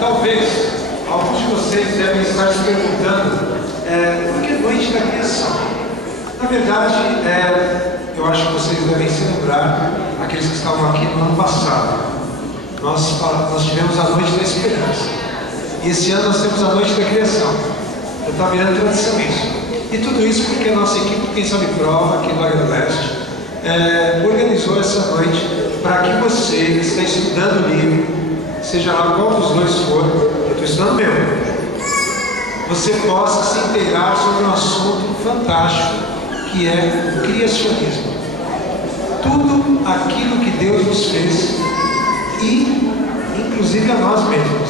Talvez alguns de vocês devem estar se perguntando por que noite da criação? Na verdade, eu acho que vocês devem se lembrar, aqueles que estavam aqui no ano passado. Nós tivemos a noite da esperança. E esse ano nós temos a noite da criação. Já está virando tradição isso. E tudo isso porque a nossa equipe, Quem Sabe Prova, aqui no Área do Leste, organizou essa noite para que você que está estudando o livro, seja lá qual dos dois for, eu estou estudando meu, você possa se inteirar sobre um assunto fantástico que é o criacionismo. Tudo aquilo que Deus nos fez e inclusive a nós mesmos.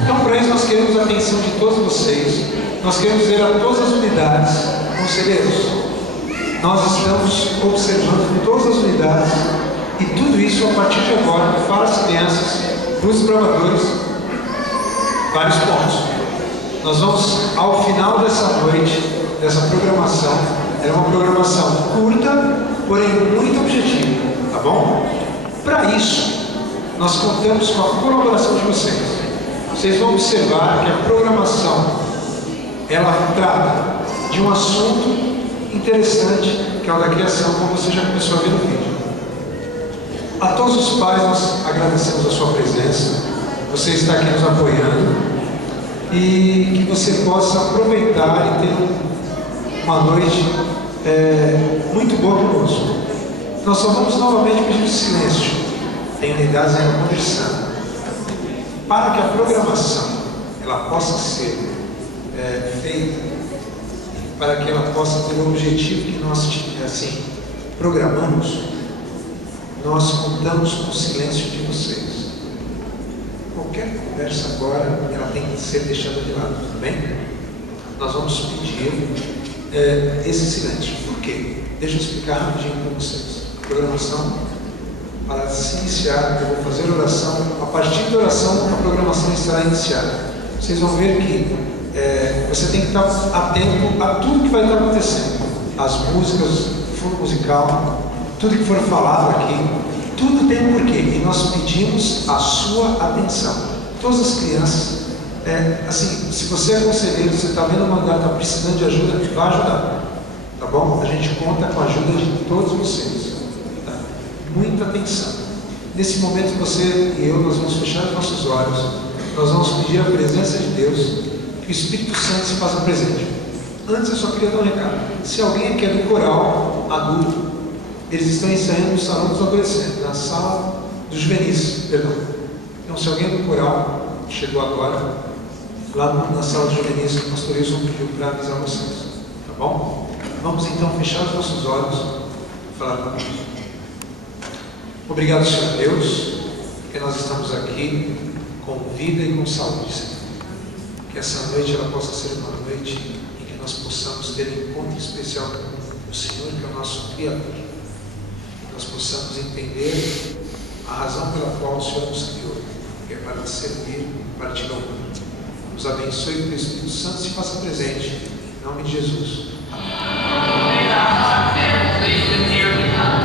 Então, para isso nós queremos a atenção de todos vocês. Nós queremos ver a todas as unidades, conselheiros. Nós estamos observando todas as unidades e tudo isso a partir de agora para as crianças, para os bravadores, vários pontos. Nós vamos, ao final dessa noite, dessa programação, é uma programação curta, porém muito objetiva, tá bom? Para isso, nós contamos com a colaboração de vocês. Vocês vão observar que a programação, ela trata de um assunto interessante, que é o da criação, como você já começou a ver no vídeo. A todos os pais, nós agradecemos a sua presença, você está aqui nos apoiando, e que você possa aproveitar e ter uma noite muito boa conosco. Nós só vamos novamente pedir silêncio. Tem unidades ainda conversando. Para que a programação ela possa ser feita, para que ela possa ter o objetivo que nós programamos, nós contamos com o silêncio de vocês. Qualquer conversa agora, ela tem que ser deixada de lado, tá bem? Nós vamos pedir esse silêncio. Por quê? Deixa eu explicar rapidinho para vocês. A programação, para se iniciar, eu vou fazer oração. A partir da oração, a programação estará iniciada. Vocês vão ver que você tem que estar atento a tudo que vai estar acontecendo. As músicas, fundo musical, tudo que for falado aqui, tudo tem um porquê. E nós pedimos a sua atenção. Todas as crianças, se você é conselheiro, você está vendo uma mulher, está precisando de ajuda, vai ajudar. Tá bom? A gente conta com a ajuda de todos vocês. Tá? Muita atenção. Nesse momento, você e eu, nós vamos fechar os nossos olhos. Nós vamos pedir a presença de Deus, que o Espírito Santo se faça presente. Antes, eu só queria dar um recado. Se alguém aqui é do coral adulto, eles estão ensaiando no salão dos adolescentes, na sala dos juvenis, perdão. Então, se alguém é do coral chegou agora, lá na sala dos juvenis, o pastor Wilson pediu para avisar vocês. Tá bom? Vamos então fechar os nossos olhos e falar com Deus. Obrigado, Senhor Deus, que nós estamos aqui com vida e com saúde, Senhor. Que essa noite ela possa ser uma noite em que nós possamos ter um encontro especial com o Senhor, que é o nosso Criador. Que nós possamos entender a razão pela qual o Senhor nos criou, que é para servir, para te louvar. Nos abençoe, que o Espírito Santo se faça presente. Em nome de Jesus.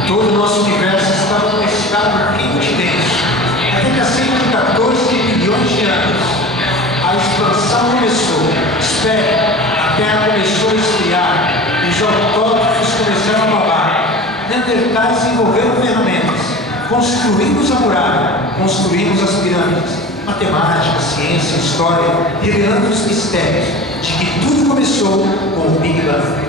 Todo o nosso universo está num estado quente denso. Até que há 114 bilhões de anos, a expansão começou. Espere, a Terra começou a esfriar. Os autógrafos começaram a babar. Neandertais desenvolveram ferramentas. Construímos a muralha, construímos as pirâmides. Matemática, ciência, história, revelando os mistérios de que tudo começou com o Big Bang.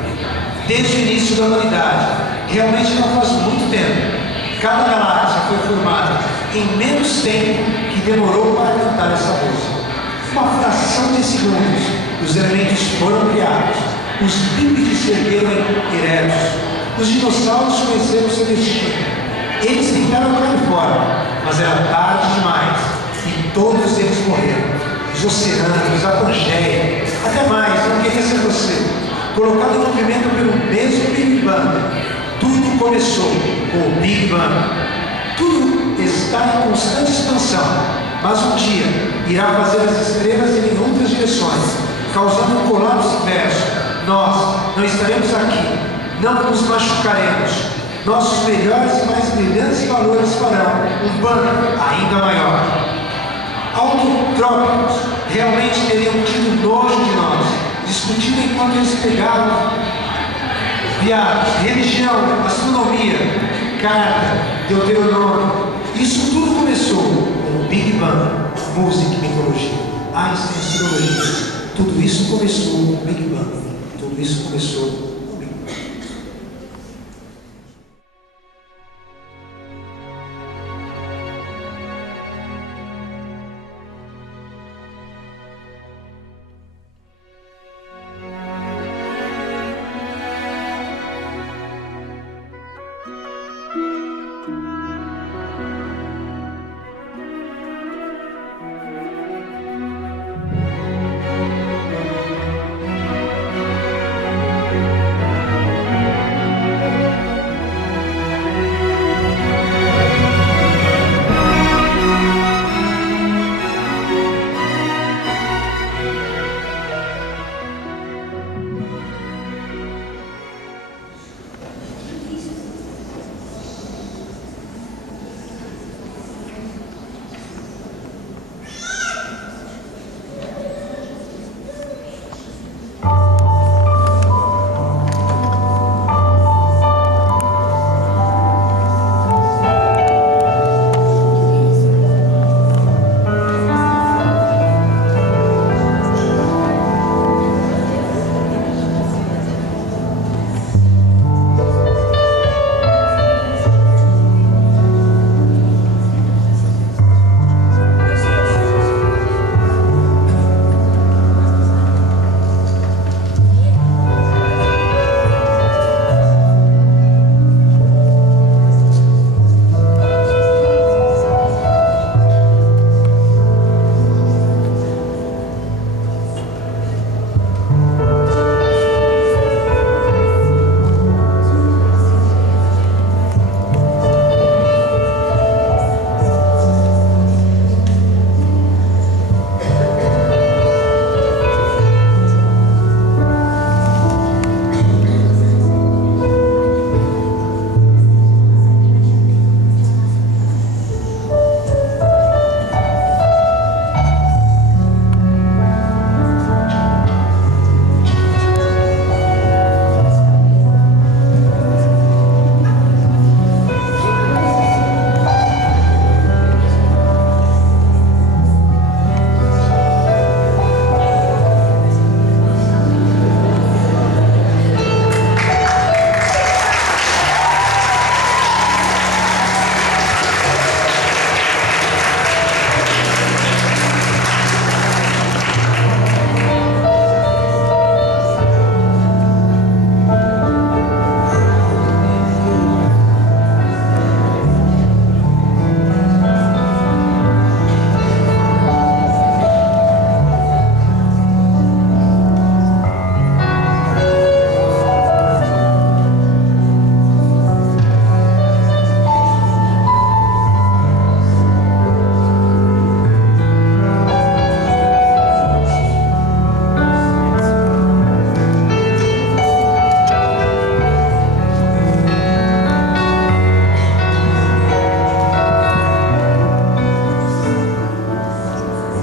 Desde o início da humanidade, realmente não faz muito tempo, cada galáxia foi formada em menos tempo que demorou para cantar essa música. Uma fração de segundos, os elementos foram criados, os bípedes se ergueram eretos, os dinossauros conheceram seu destino. Eles tentaram cair fora, mas era tarde demais, e todos eles morreram. Os oceanos, a Pangeia, até mais, eu não queria ser você, colocado em movimento pelo mesmo Big Bang. Tudo começou com o Big Bang. Tudo está em constante expansão, mas um dia irá fazer as estrelas irem em outras direções, causando um colapso inverso. Nós não estaremos aqui, não nos machucaremos. Nossos melhores e mais brilhantes valores farão um bang ainda maior. Algo filantrópicos realmente teriam tido nojo de nós, discutindo enquanto eles pegavam piadas, religião, astronomia, carta, Deuteronômio. Isso tudo começou com o Big Bang, música e mitologia, Einstein, astrologia. Tudo isso começou com o Big Bang. Tudo isso começou.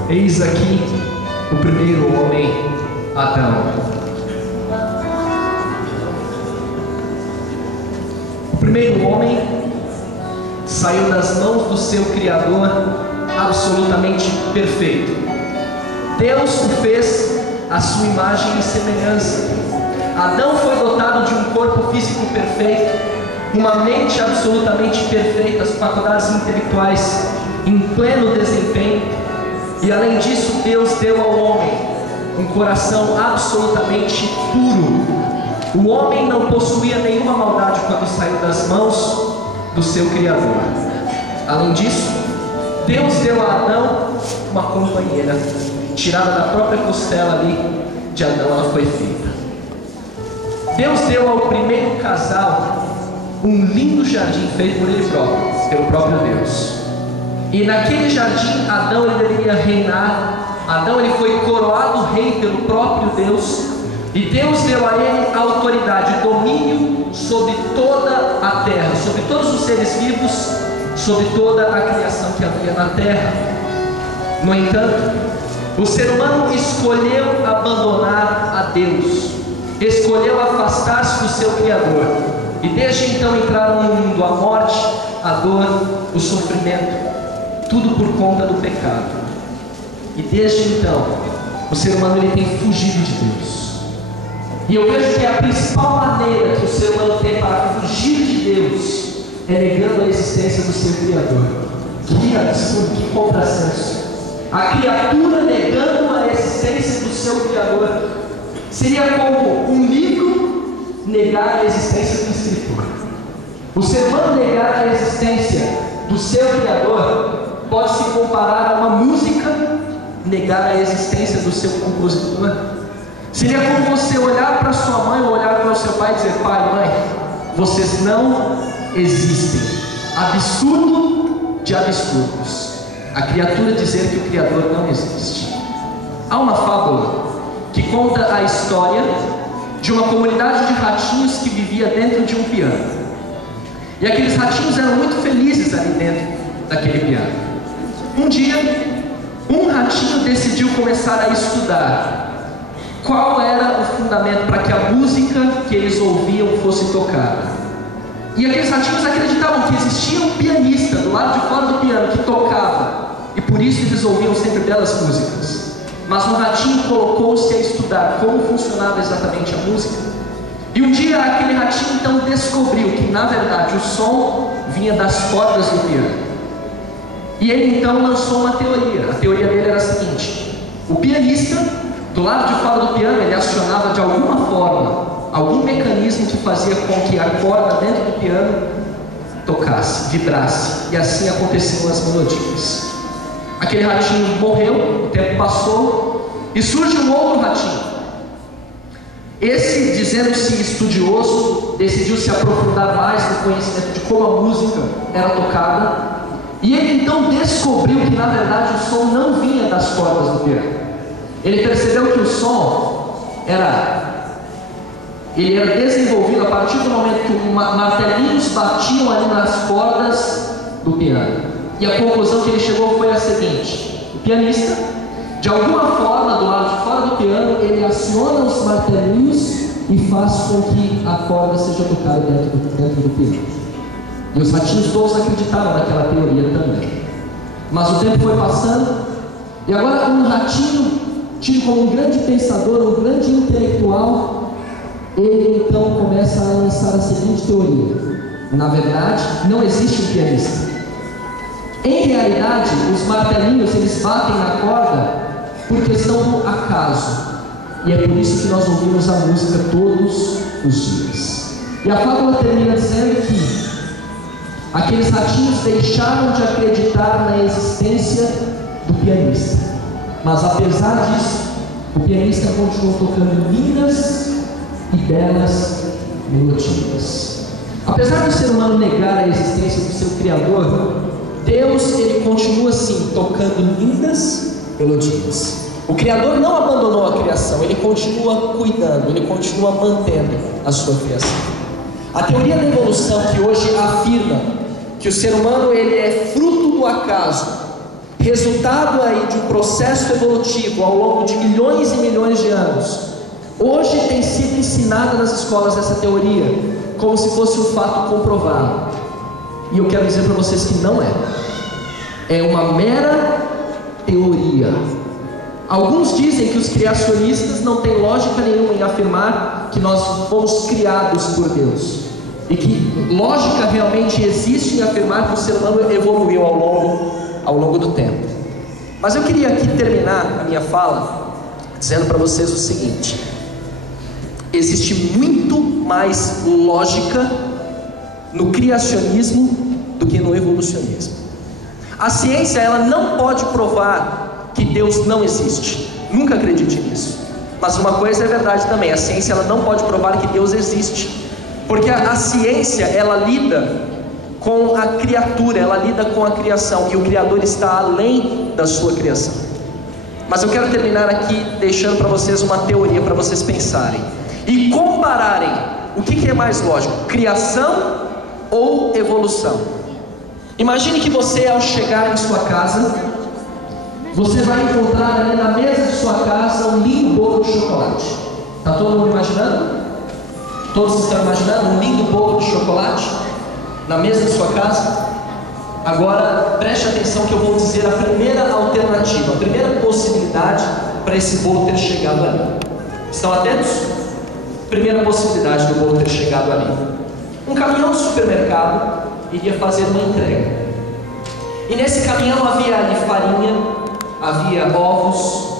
Eis aqui o primeiro homem, Adão. O primeiro homem saiu das mãos do seu Criador absolutamente perfeito. Deus o fez à sua imagem e semelhança. Adão foi dotado de um corpo físico perfeito, uma mente absolutamente perfeita, as faculdades intelectuais em pleno desempenho. E além disso, Deus deu ao homem um coração absolutamente puro. O homem não possuía nenhuma maldade quando saiu das mãos do seu Criador. Além disso, Deus deu a Adão uma companheira, tirada da própria costela ali de Adão, ela foi feita. Deus deu ao primeiro casal um lindo jardim feito por ele próprio, pelo próprio Deus. E naquele jardim, Adão ele deveria reinar. Adão ele foi coroado rei pelo próprio Deus. E Deus deu a ele autoridade, domínio sobre toda a terra, sobre todos os seres vivos, sobre toda a criação que havia na terra. No entanto, o ser humano escolheu abandonar a Deus, escolheu afastar-se do seu Criador, e desde então entraram no mundo a morte, a dor, o sofrimento, tudo por conta do pecado. E desde então, o ser humano ele tem fugido de Deus. E eu vejo que a principal maneira que o ser humano tem para fugir de Deus é negando a existência do seu Criador. Que absurdo, que contrassenso! A criatura negando a existência do seu Criador seria como um livro negar a existência do escritor. O ser humano negar a existência do seu Criador pode se comparar a uma música negar a existência do seu compositor. Seria como você olhar para sua mãe ou olhar para o seu pai e dizer: pai, mãe, vocês não existem. Absurdo de absurdos. A criatura dizer que o Criador não existe. Há uma fábula que conta a história de uma comunidade de ratinhos que vivia dentro de um piano. E aqueles ratinhos eram muito felizes ali dentro daquele piano. Um dia, um ratinho decidiu começar a estudar qual era o fundamento para que a música que eles ouviam fosse tocada. E aqueles ratinhos acreditavam que existia um pianista do lado de fora do piano que tocava, e por isso eles ouviam sempre belas músicas. Mas um ratinho colocou-se a estudar como funcionava exatamente a música. E um dia aquele ratinho então descobriu que na verdade o som vinha das cordas do piano. E ele então lançou uma teoria. A teoria dele era a seguinte: o pianista, do lado de fora do piano, ele acionava de alguma forma algum mecanismo que fazia com que a corda dentro do piano tocasse, vibrasse, e assim aconteciam as melodias. Aquele ratinho morreu, o tempo passou, e surge um outro ratinho. Esse, dizendo-se estudioso, decidiu se aprofundar mais no conhecimento de como a música era tocada. E ele então descobriu que na verdade o som não vinha das cordas do piano. Ele percebeu que o som era desenvolvido a partir do momento que martelinhos batiam ali nas cordas do piano. E a conclusão que ele chegou foi a seguinte: o pianista, de alguma forma, do lado de fora do piano, ele aciona os martelinhos e faz com que a corda seja tocada dentro do piano. E os ratinhos todos acreditaram naquela teoria também. Mas o tempo foi passando, e agora um ratinho, tido como um grande pensador, um grande intelectual, ele então começa a lançar a seguinte teoria: na verdade, não existe um pianista. Em realidade, os martelinhos eles batem na corda por questão do acaso. E é por isso que nós ouvimos a música todos os dias. E a fábula termina dizendo que aqueles ratinhos deixaram de acreditar na existência do pianista. Mas apesar disso, o pianista continuou tocando lindas e belas melodias. Apesar do ser humano negar a existência do seu Criador, Deus ele continua assim, tocando lindas melodias. O Criador não abandonou a criação, ele continua cuidando, ele continua mantendo a sua criação. A teoria da evolução, que hoje afirma que o ser humano ele é fruto do acaso, resultado aí de um processo evolutivo ao longo de milhões e milhões de anos, hoje tem sido ensinada nas escolas essa teoria como se fosse um fato comprovado. E eu quero dizer para vocês que não é. É uma mera teoria. Alguns dizem que os criacionistas não têm lógica nenhuma em afirmar que nós fomos criados por Deus, e que lógica realmente existe em afirmar que o ser humano evoluiu ao longo do tempo. Mas eu queria aqui terminar a minha fala dizendo para vocês o seguinte: existe muito mais lógica no criacionismo do que no evolucionismo. A ciência ela não pode provar que Deus não existe. Nunca acredite nisso. Mas uma coisa é verdade também: a ciência ela não pode provar que Deus existe, porque a ciência ela lida com a criatura, ela lida com a criação, e o Criador está além da sua criação. Mas eu quero terminar aqui deixando para vocês uma teoria para vocês pensarem e compararem o que é mais lógico: criação ou evolução. Imagine que você, ao chegar em sua casa, você vai encontrar ali na mesa de sua casa um lindo bolo de chocolate. Está todo mundo imaginando? Todos estão imaginando um lindo bolo de chocolate na mesa de sua casa? Agora preste atenção que eu vou dizer a primeira alternativa, a primeira possibilidade para esse bolo ter chegado ali. Estão atentos? Primeira possibilidade do bolo ter chegado ali. Um caminhão de supermercado iria fazer uma entrega. E nesse caminhão havia ali farinha, havia ovos,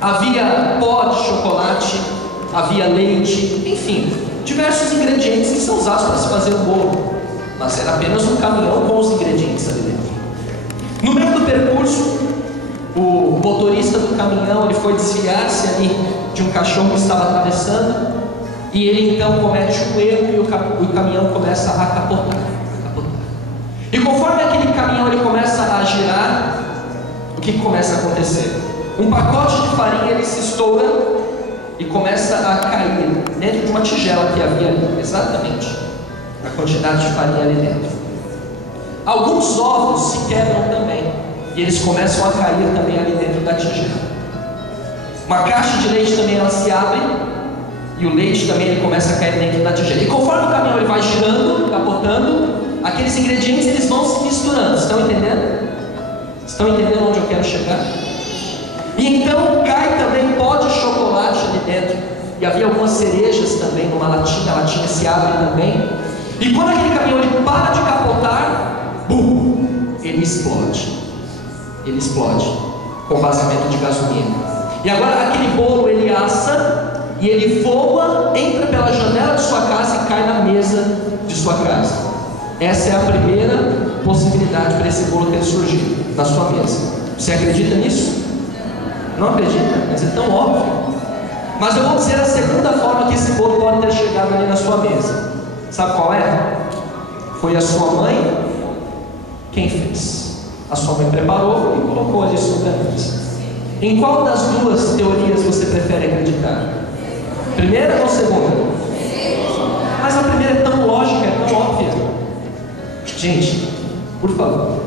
havia pó de chocolate, havia leite, enfim, diversos ingredientes que são usados para se fazer um bolo. Mas era apenas um caminhão com os ingredientes ali dentro. No meio do percurso, o motorista do caminhão ele foi desviar-se ali de um cachorro que estava atravessando, e ele então comete um erro e o caminhão começa a capotar. E conforme aquele caminhão ele começa a girar, o que começa a acontecer? Um pacote de farinha ele se estoura e começa a cair dentro de uma tigela que havia ali, exatamente a quantidade de farinha ali dentro. Alguns ovos se quebram também e eles começam a cair também ali dentro da tigela. Uma caixa de leite também ela se abre e o leite também ele começa a cair dentro da tigela. E conforme o caminhão ele vai girando, capotando, aqueles ingredientes eles vão se misturando. Estão entendendo? Estão entendendo onde eu quero chegar? E então cai também pó de chocolate ali dentro. E havia algumas cerejas também numa latinha, a latinha se abre também. E quando aquele caminhão ele para de capotar, bum, ele explode. Ele explode com vazamento de gasolina. E agora aquele bolo ele assa e ele voa, entra pela janela de sua casa e cai na mesa de sua casa. Essa é a primeira possibilidade para esse bolo ter surgido na sua mesa. Você acredita nisso? Não acredita? Mas é tão óbvio. Mas eu vou dizer a segunda forma que esse bolo pode ter chegado ali na sua mesa. Sabe qual é? Foi a sua mãe quem fez. A sua mãe preparou e colocou ali sobre a mesa. Em qual das duas teorias você prefere acreditar? Primeira ou segunda? Mas a primeira é tão lógica, é tão óbvia. Gente, por favor,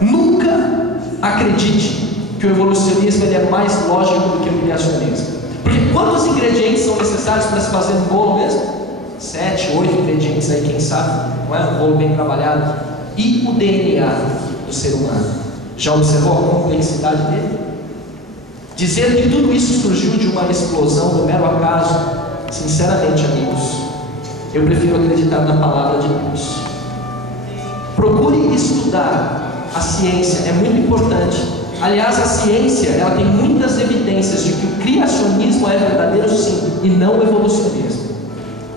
nunca acredite que o evolucionismo ele é mais lógico do que o criacionismo. Porque quantos ingredientes são necessários para se fazer um bolo mesmo? 7, 8 ingredientes aí, quem sabe? Não é um bolo bem trabalhado. E o DNA do ser humano? Já observou a complexidade dele? Dizer que tudo isso surgiu de uma explosão do mero acaso, sinceramente, amigos, eu prefiro acreditar na palavra de Deus. Procure estudar a ciência, é muito importante. Aliás, a ciência ela tem muitas evidências de que o criacionismo é verdadeiro sim, e não o evolucionismo.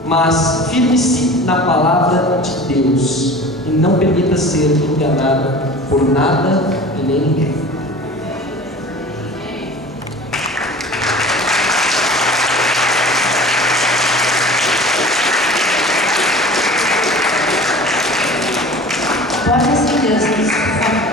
Mas firme-se na palavra de Deus e não permita ser enganado por nada e nem ninguém. Pode acender as luzes, por favor.